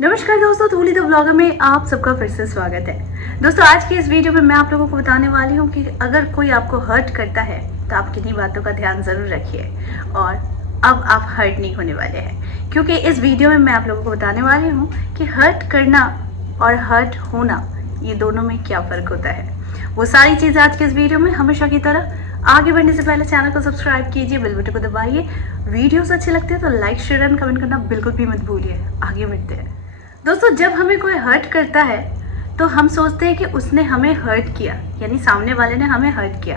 नमस्कार दोस्तों, धूली the blogger में आप सबका फिर से स्वागत है। दोस्तों, आज की इस वीडियो में मैं आप लोगों को बताने वाली हूँ कि अगर कोई आपको हर्ट करता है तो आप किन्हीं बातों का ध्यान ज़रूर रखिए और अब आप हर्ट नहीं होने वाले हैं। क्योंकि इस वीडियो में मैं आप लोगों को बताने वाली हूँ कि हर्ट करना और हर्ट होना, ये दोनों में क्या फ़र्क होता है। वो सारी चीज़ें आज के इस वीडियो में। हमेशा की तरह आगे बढ़ने से पहले चैनल को सब्सक्राइब कीजिए, बेल बटन को दबाइए। वीडियोस अच्छे लगते हैं तो लाइक, शेयर एंड कमेंट करना बिल्कुल भी मत भूलिए। आगे बढ़ते हैं। दोस्तों, जब हमें कोई हर्ट करता है तो हम सोचते हैं कि उसने हमें हर्ट किया, यानी सामने वाले ने हमें हर्ट किया।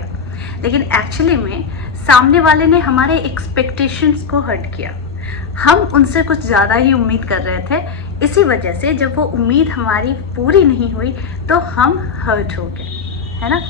लेकिन एक्चुअली में सामने वाले ने हमारे एक्सपेक्टेशंस को हर्ट किया। हम उनसे कुछ ज़्यादा ही उम्मीद कर रहे थे, इसी वजह से जब वो उम्मीद हमारी पूरी नहीं हुई तो हम हर्ट हो गए, है ना।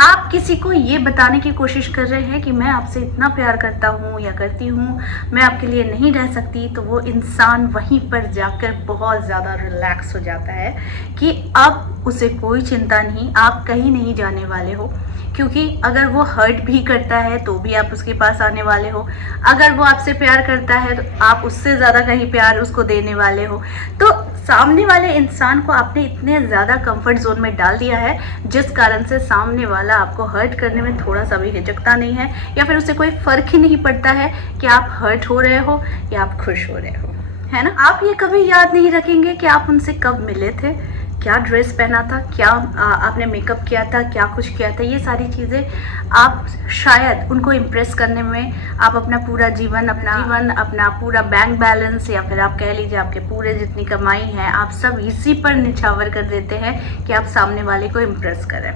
आप किसी को ये बताने की कोशिश कर रहे हैं कि मैं आपसे इतना प्यार करता हूँ या करती हूँ, मैं आपके लिए नहीं रह सकती, तो वो इंसान वहीं पर जाकर बहुत ज़्यादा रिलैक्स हो जाता है कि अब उसे कोई चिंता नहीं, आप कहीं नहीं जाने वाले हो। क्योंकि अगर वो हर्ट भी करता है तो भी आप उसके पास आने वाले हो, अगर वो आपसे प्यार करता है तो आप उससे ज़्यादा कहीं प्यार उसको देने वाले हो। तो सामने वाले इंसान को आपने इतने ज़्यादा कंफर्ट जोन में डाल दिया है जिस कारण से सामने वाला आपको हर्ट करने में थोड़ा सा भी हिचकता नहीं है, या फिर उसे कोई फ़र्क ही नहीं पड़ता है कि आप हर्ट हो रहे हो या आप खुश हो रहे हो, है ना। आप ये कभी याद नहीं रखेंगे कि आप उनसे कब मिले थे, क्या ड्रेस पहना था, क्या आपने मेकअप किया था, क्या कुछ किया था। ये सारी चीज़ें आप शायद उनको इम्प्रेस करने में आप अपना पूरा जीवन, अपना पूरा बैंक बैलेंस, या फिर आप कह लीजिए आपके पूरे जितनी कमाई है, आप सब इसी पर निछावर कर देते हैं कि आप सामने वाले को इम्प्रेस करें।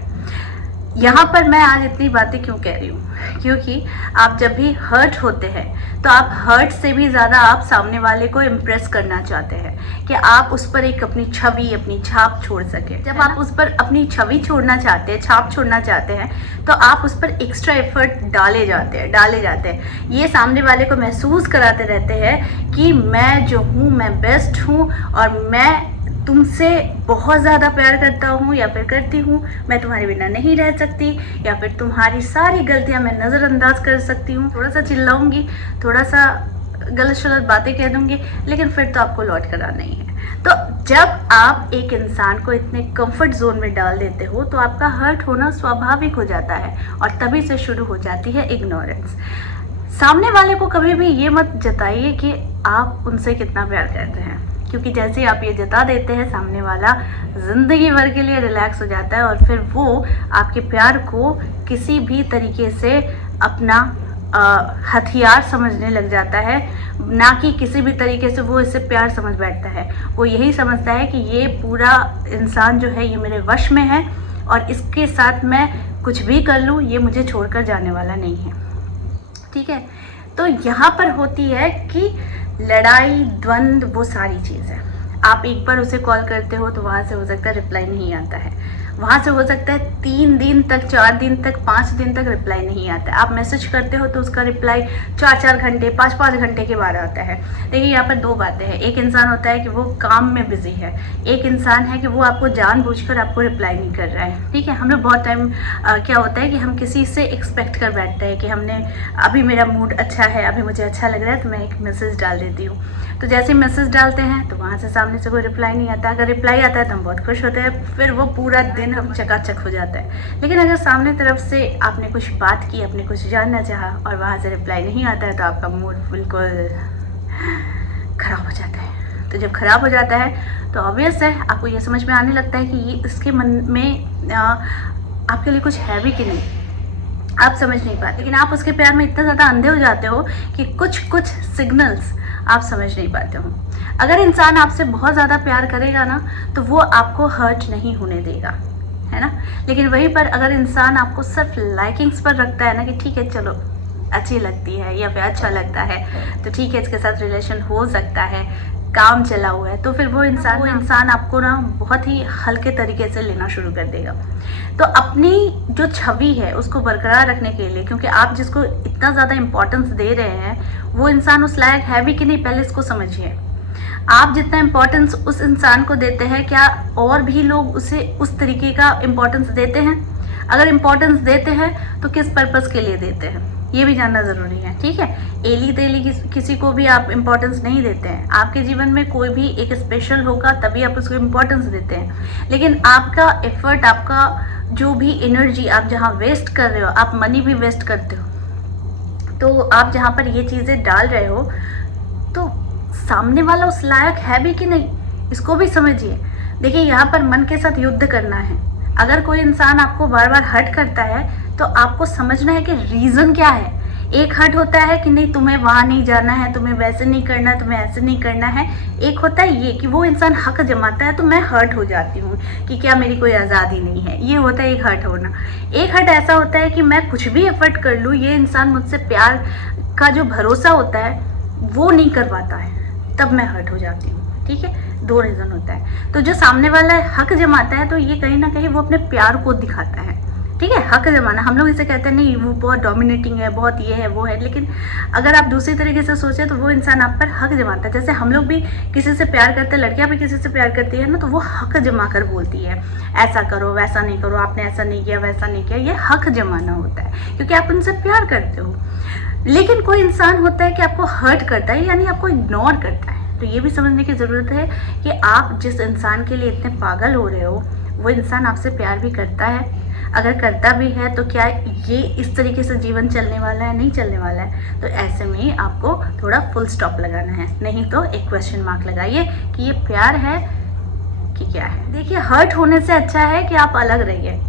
यहाँ पर मैं आज इतनी बातें क्यों कह रही हूँ, क्योंकि आप जब भी हर्ट होते हैं तो आप हर्ट से भी ज़्यादा आप सामने वाले को इम्प्रेस करना चाहते हैं कि आप उस पर एक अपनी छवि, अपनी छाप छोड़ सकें। जब आप उस पर अपनी छवि छोड़ना चाहते हैं, छाप छोड़ना चाहते हैं, तो आप उस पर एक्स्ट्रा एफर्ट डाले जाते हैं। ये सामने वाले को महसूस कराते रहते हैं कि मैं जो हूँ, मैं बेस्ट हूँ और मैं तुमसे बहुत ज़्यादा प्यार करता हूँ या फिर करती हूँ, मैं तुम्हारे बिना नहीं रह सकती, या फिर तुम्हारी सारी गलतियाँ मैं नज़रअंदाज कर सकती हूँ। थोड़ा सा चिल्लाऊंगी, थोड़ा सा गलत शलत बातें कह दूंगी, लेकिन फिर तो आपको लौट कर आना ही है। तो जब आप एक इंसान को इतने कंफर्ट जोन में डाल देते हो तो आपका हर्ट होना स्वाभाविक हो जाता है और तभी से शुरू हो जाती है इग्नोरेंस। सामने वाले को कभी भी ये मत जताइए कि आप उनसे कितना प्यार करते हैं, क्योंकि जैसे ही आप ये जता देते हैं, सामने वाला ज़िंदगी भर के लिए रिलैक्स हो जाता है और फिर वो आपके प्यार को किसी भी तरीके से अपना हथियार समझने लग जाता है, ना कि किसी भी तरीके से वो इससे प्यार समझ बैठता है। वो यही समझता है कि ये पूरा इंसान जो है ये मेरे वश में है और इसके साथ मैं कुछ भी कर लूँ, ये मुझे छोड़कर जाने वाला नहीं है। ठीक है, तो यहाँ पर होती है कि लड़ाई, द्वंद्व, वो सारी चीज़ें। आप एक बार उसे कॉल करते हो तो वहाँ से हो सकता है रिप्लाई नहीं आता है, वहाँ से हो सकता है 3 दिन तक, 4 दिन तक, 5 दिन तक रिप्लाई नहीं आता है। आप मैसेज करते हो तो उसका रिप्लाई 4-4 घंटे, 5-5 घंटे के बाद आता है। देखिए, यहाँ पर दो बातें हैं। एक इंसान होता है कि वो काम में बिजी है, एक इंसान है कि वो आपको जानबूझकर आपको रिप्लाई नहीं कर रहा है। ठीक है, हम लोग बहुत टाइम क्या होता है कि हम किसी से एक्सपेक्ट कर बैठते हैं कि हमने अभी मेरा मूड अच्छा है, अभी मुझे अच्छा लग रहा है तो मैं एक मैसेज डाल देती हूँ। तो जैसे मैसेज डालते हैं तो वहाँ से सामने से कोई रिप्लाई नहीं आता। अगर रिप्लाई आता है तो हम बहुत खुश होते हैं, फिर वो पूरा दिन हम चकाचक हो जाता है। लेकिन अगर सामने तरफ से आपने कुछ बात की, आपने कुछ जानना चाहा और वहाँ से रिप्लाई नहीं आता है तो आपका मूड बिल्कुल ख़राब हो जाता है। तो जब ख़राब हो जाता है तो ऑब्वियस है आपको ये समझ में आने लगता है कि ये इसके मन में आपके लिए कुछ है भी कि नहीं, आप समझ नहीं पाते। लेकिन आप उसके प्यार में इतना ज़्यादा अंधे हो जाते हो कि कुछ सिग्नल्स आप समझ नहीं पाते हो। अगर इंसान आपसे बहुत ज़्यादा प्यार करेगा ना तो वो आपको हर्ट नहीं होने देगा, है ना। लेकिन वहीं पर अगर इंसान आपको सिर्फ लाइकिंग्स पर रखता है ना कि ठीक है चलो अच्छी लगती है या फिर अच्छा लगता है तो ठीक है इसके साथ रिलेशन हो सकता है, काम चला हुआ है, तो फिर वो इंसान आपको ना बहुत ही हल्के तरीके से लेना शुरू कर देगा। तो अपनी जो छवि है उसको बरकरार रखने के लिए, क्योंकि आप जिसको इतना ज़्यादा इम्पोर्टेंस दे रहे हैं वो इंसान उस लायक है भी कि नहीं, पहले इसको समझिए। आप जितना इम्पोर्टेंस उस इंसान को देते हैं, क्या और भी लोग उसे उस तरीके का इम्पोर्टेंस देते हैं? अगर इम्पोर्टेंस देते हैं तो किस पर्पज़ के लिए देते हैं? ये भी जानना ज़रूरी है, ठीक है। एली तेली किसी को भी आप इम्पोर्टेंस नहीं देते हैं। आपके जीवन में कोई भी एक स्पेशल होगा तभी आप उसको इम्पोर्टेंस देते हैं। लेकिन आपका एफर्ट, आपका जो भी एनर्जी आप जहाँ वेस्ट कर रहे हो, आप मनी भी वेस्ट करते हो, तो आप जहाँ पर ये चीज़ें डाल रहे हो तो सामने वाला उस लायक है भी कि नहीं, इसको भी समझिए। देखिए, यहाँ पर मन के साथ युद्ध करना है। अगर कोई इंसान आपको बार बार हर्ट करता है तो आपको समझना है कि रीज़न क्या है। एक हर्ट होता है कि नहीं तुम्हें वहाँ नहीं जाना है, तुम्हें वैसे नहीं करना, तुम्हें ऐसे नहीं करना है। एक होता है ये कि वो इंसान हक जमाता है तो मैं हर्ट हो जाती हूँ कि क्या मेरी कोई आज़ादी नहीं है। ये होता है एक हर्ट होना। एक हर्ट ऐसा होता है कि मैं कुछ भी एफर्ट कर लूँ, ये इंसान मुझसे प्यार का जो भरोसा होता है वो नहीं कर पाता है, तब मैं हर्ट हो जाती हूँ, ठीक है। 2 रीज़न होता है। तो जो सामने वाला हक जमाता है तो ये कहीं ना कहीं वो अपने प्यार को दिखाता है, ठीक है। हक जमाना, हम लोग इसे कहते हैं नहीं वो बहुत डोमिनेटिंग है, बहुत ये है वो है, लेकिन अगर आप दूसरी तरीके से सोचें तो वो इंसान आप पर हक जमाता है। जैसे हम लोग भी किसी से प्यार करते हैं, लड़कियां भी किसी से प्यार करती है ना, तो वो हक जमा कर बोलती है ऐसा करो वैसा नहीं करो, आपने ऐसा नहीं किया वैसा नहीं किया। ये हक जमाना होता है क्योंकि आप उनसे प्यार करते हो। लेकिन कोई इंसान होता है कि आपको हर्ट करता है, यानी आपको इग्नोर करता है। तो ये भी समझने की ज़रूरत है कि आप जिस इंसान के लिए इतने पागल हो रहे हो वो इंसान आपसे प्यार भी करता है। अगर करता भी है तो क्या ये इस तरीके से जीवन चलने वाला है? नहीं चलने वाला है। तो ऐसे में आपको थोड़ा फुल स्टॉप लगाना है, नहीं तो एक क्वेश्चन मार्क लगाइए कि ये प्यार है कि क्या है। देखिए, हर्ट होने से अच्छा है कि आप अलग रहिए,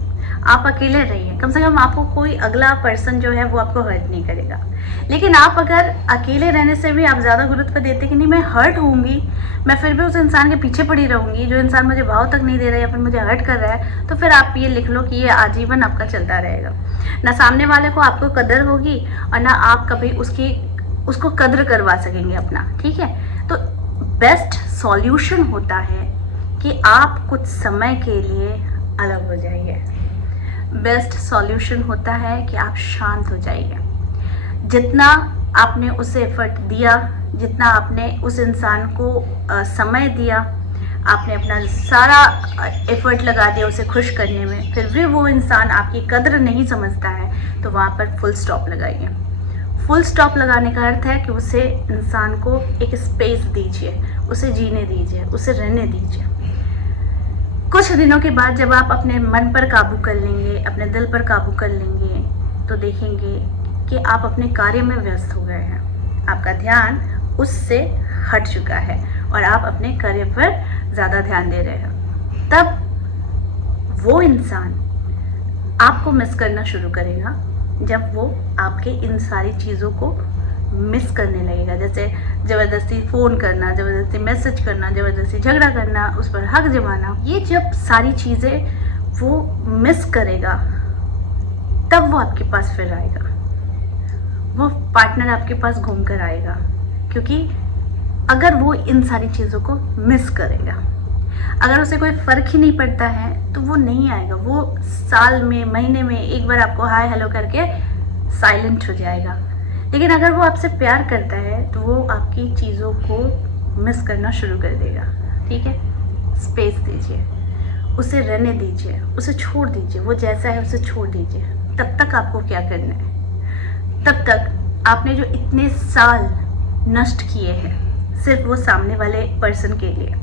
आप अकेले रहिए। कम से कम आपको कोई अगला पर्सन जो है वो आपको हर्ट नहीं करेगा। लेकिन आप अगर अकेले रहने से भी आप ज़्यादा गुरुत्व देते कि नहीं मैं हर्ट होऊंगी, मैं फिर भी उस इंसान के पीछे पड़ी रहूंगी जो इंसान मुझे भाव तक नहीं दे रहा है या फिर मुझे हर्ट कर रहा है, तो फिर आप ये लिख लो कि ये आजीवन आपका चलता रहेगा। ना सामने वाले को आपको कदर होगी और ना आप कभी उसको कदर करवा सकेंगे अपना, ठीक है। तो बेस्ट सॉल्यूशन होता है कि आप कुछ समय के लिए अलग हो जाइए। बेस्ट सॉल्यूशन होता है कि आप शांत हो जाइए। जितना आपने उसे एफर्ट दिया, जितना आपने उस इंसान को समय दिया, आपने अपना सारा एफर्ट लगा दिया उसे खुश करने में, फिर भी वो इंसान आपकी कदर नहीं समझता है, तो वहाँ पर फुल स्टॉप लगाइए। फुल स्टॉप लगाने का अर्थ है कि उसे इंसान को एक स्पेस दीजिए, उसे जीने दीजिए, उसे रहने दीजिए। कुछ दिनों के बाद जब आप अपने मन पर काबू कर लेंगे, अपने दिल पर काबू कर लेंगे, तो देखेंगे कि आप अपने कार्य में व्यस्त हो गए हैं, आपका ध्यान उससे हट चुका है और आप अपने कार्य पर ज़्यादा ध्यान दे रहे हैं। तब वो इंसान आपको मिस करना शुरू करेगा जब वो आपके इन सारी चीज़ों को मिस करने लगेगा। जैसे ज़बरदस्ती फ़ोन करना, ज़बरदस्ती मैसेज करना, ज़बरदस्ती झगड़ा करना, उस पर हक जमाना, ये जब सारी चीज़ें वो मिस करेगा तब वो आपके पास फिर आएगा, वो पार्टनर आपके पास घूम कर आएगा। क्योंकि अगर वो इन सारी चीज़ों को मिस करेगा, अगर उसे कोई फ़र्क ही नहीं पड़ता है तो वो नहीं आएगा। वो साल में, महीने में एक बार आपको हाय हेलो करके साइलेंट हो जाएगा। लेकिन अगर वो आपसे प्यार करता है तो वो आपकी चीज़ों को मिस करना शुरू कर देगा, ठीक है। स्पेस दीजिए, उसे रहने दीजिए, उसे छोड़ दीजिए, वो जैसा है उसे छोड़ दीजिए। तब तक आपको क्या करना है, तब तक आपने जो इतने साल नष्ट किए हैं सिर्फ वो सामने वाले पर्सन के लिए,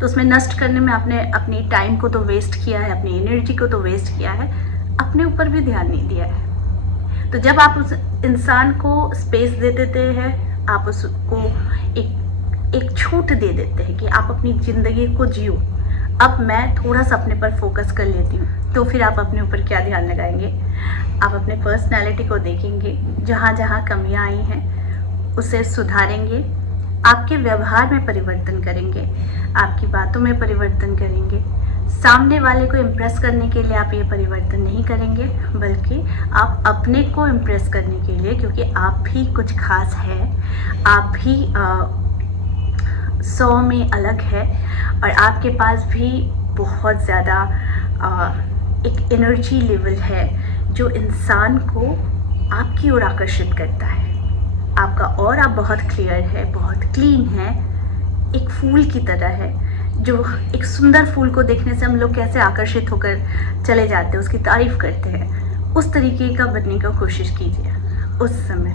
तो उसमें नष्ट करने में आपने अपनी टाइम को तो वेस्ट किया है, अपनी एनर्जी को तो वेस्ट किया है, अपने ऊपर भी ध्यान नहीं दिया है। तो जब आप उस इंसान को स्पेस दे देते हैं, आप उसको एक छूट दे देते हैं कि आप अपनी ज़िंदगी को जियो, अब मैं थोड़ा सा अपने पर फोकस कर लेती हूँ, तो फिर आप अपने ऊपर क्या ध्यान लगाएंगे? आप अपने पर्सनैलिटी को देखेंगे, जहाँ जहाँ कमियाँ आई हैं उसे सुधारेंगे, आपके व्यवहार में परिवर्तन करेंगे, आपकी बातों में परिवर्तन करेंगे। सामने वाले को इम्प्रेस करने के लिए आप ये परिवर्तन नहीं करेंगे, बल्कि आप अपने को इम्प्रेस करने के लिए, क्योंकि आप भी कुछ खास है, आप भी 100 में अलग है और आपके पास भी बहुत ज़्यादा एक एनर्जी लेवल है जो इंसान को आपकी ओर आकर्षित करता है। आपका ऑरा बहुत क्लियर है, बहुत क्लीन है, एक फूल की तरह है। जो एक सुंदर फूल को देखने से हम लोग कैसे आकर्षित होकर चले जाते हैं, उसकी तारीफ़ करते हैं, उस तरीके का बनने का कोशिश कीजिए। उस समय,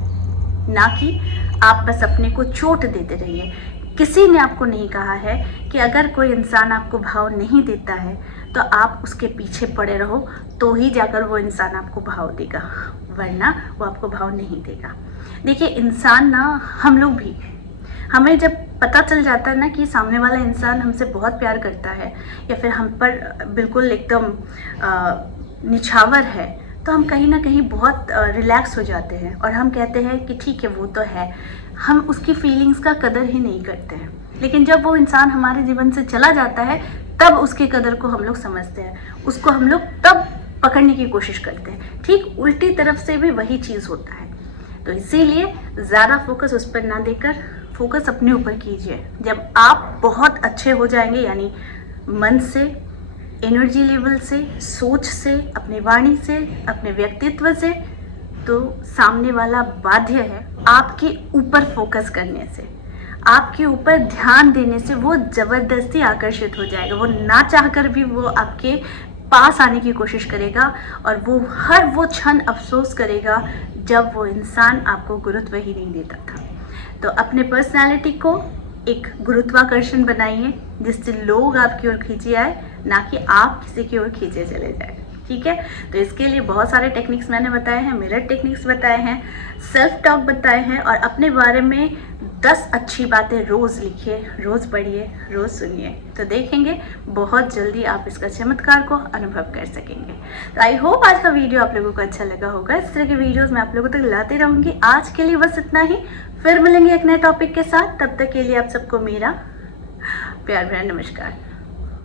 ना कि आप बस अपने को चोट देते रहिए। किसी ने आपको नहीं कहा है कि अगर कोई इंसान आपको भाव नहीं देता है तो आप उसके पीछे पड़े रहो, तो ही जाकर वो इंसान आपको भाव देगा, वरना वो आपको भाव नहीं देगा। देखिए, इंसान ना, हम लोग भी, हमें जब पता चल जाता है ना कि सामने वाला इंसान हमसे बहुत प्यार करता है या फिर हम पर बिल्कुल एकदम निछावर है, तो हम कहीं ना कहीं बहुत रिलैक्स हो जाते हैं और हम कहते हैं कि ठीक है, वो तो है। हम उसकी फीलिंग्स का कदर ही नहीं करते हैं। लेकिन जब वो इंसान हमारे जीवन से चला जाता है, तब उसके कदर को हम लोग समझते हैं, उसको हम लोग तब पकड़ने की कोशिश करते हैं। ठीक उल्टी तरफ से भी वही चीज़ होता है। तो इसीलिए ज़्यादा फोकस उस पर ना देकर फोकस अपने ऊपर कीजिए। जब आप बहुत अच्छे हो जाएंगे, यानी मन से, एनर्जी लेवल से, सोच से, अपनी वाणी से, अपने व्यक्तित्व से, तो सामने वाला बाध्य है आपके ऊपर फोकस करने से, आपके ऊपर ध्यान देने से। वो ज़बरदस्ती आकर्षित हो जाएगा, वो ना चाहकर भी वो आपके पास आने की कोशिश करेगा और वो हर वो क्षण अफसोस करेगा जब वो इंसान आपको गुरुत्व ही नहीं देता था। तो अपने पर्सनालिटी को एक गुरुत्वाकर्षण बनाइए, जिससे लोग आपकी ओर खींचे आए, ना कि आप किसी की ओर खींचे चले जाए। ठीक है, तो इसके लिए बहुत सारे टेक्निक्स मैंने बताए हैं, मिरर टेक्निक्स बताए हैं, सेल्फ टॉक बताए हैं, और अपने बारे में 10 अच्छी बातें रोज़ लिखिए, रोज़ पढ़िए, रोज़ सुनिए, तो देखेंगे बहुत जल्दी आप इसका चमत्कार को अनुभव कर सकेंगे। तो आई होप आज का वीडियो आप लोगों को अच्छा लगा होगा। इस तरह के वीडियोस मैं आप लोगों तक लाती रहूँगी। आज के लिए बस इतना ही, फिर मिलेंगे एक नए टॉपिक के साथ। तब तक के लिए आप सबको मेरा प्यार भरा नमस्कार।